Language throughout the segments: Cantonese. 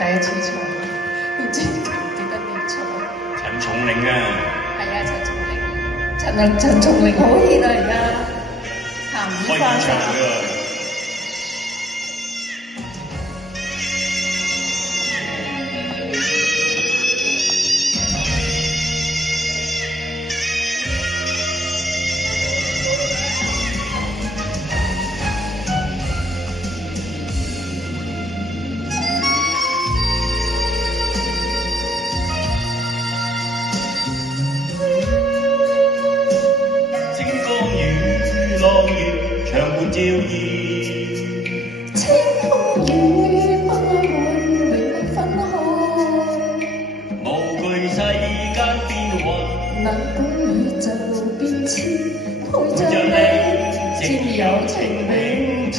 第一次唱，唔知記得邊唱？陳松伶啊，係啊，陳松伶，陳松伶好 hit 啊而家，鹹魚開花演唱會灑。啊！星光與朗月長伴照耀，清風與不愛換永不分開，無懼世間變幻，能管宇宙變遷，陪着着你，你，直直有有情情永永在。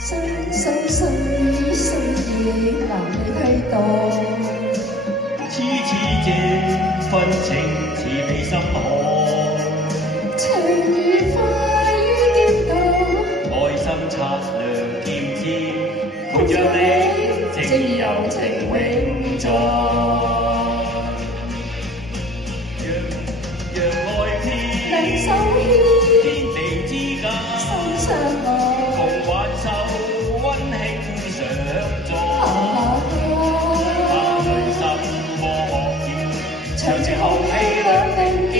在。深深於深夜難以替代，痴痴這份情似比深海，情與花於劍道，愛心擦亮劍尖，陪着你，直有情永在。讓愛偏，兩手牽，天地之間，心相愛。共挽手，溫馨常在。他內心波莫言，長情豪氣兩定見，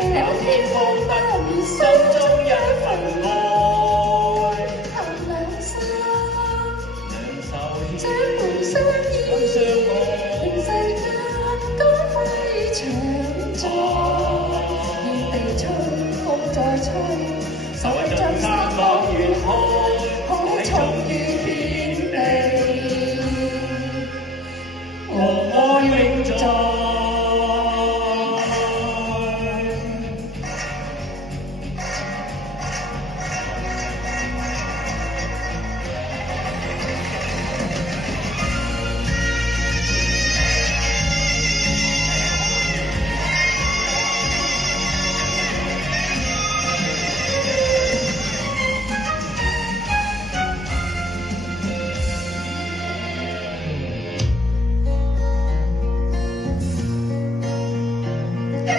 有天荒不滅，心中一份愛。兩手牽，這門相依，心相愛。令世間都揮長在。願地吹，風再吹，手一將山朗月開，可喜重於天地，和愛永在。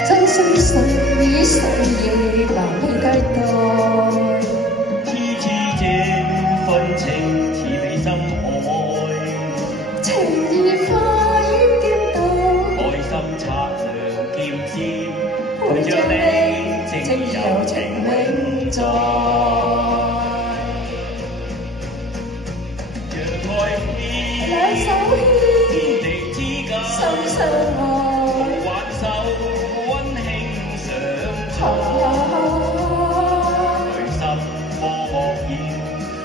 真心實於世夜難以替代，痴痴這份情似比深海，情如花於劍道，愛心擦亮劍尖，陪着你，直有情永在。讓愛牽，兩手牽，天地之間，心相愛。挽手，溫馨常在。內心波莫言，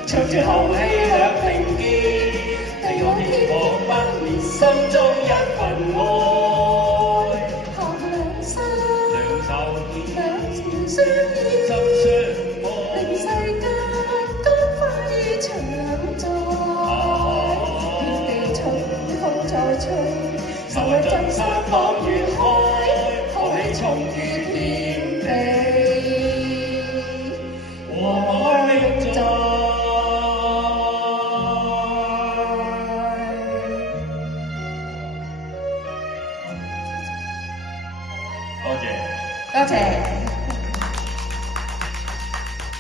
長住豪氣兩定見，地老天荒不滅，心中一份愛。兩手牽，相依，心相愛。令世間都揮長在。願地吹，風再吹，手一將山朗月開，可喜重於天地。和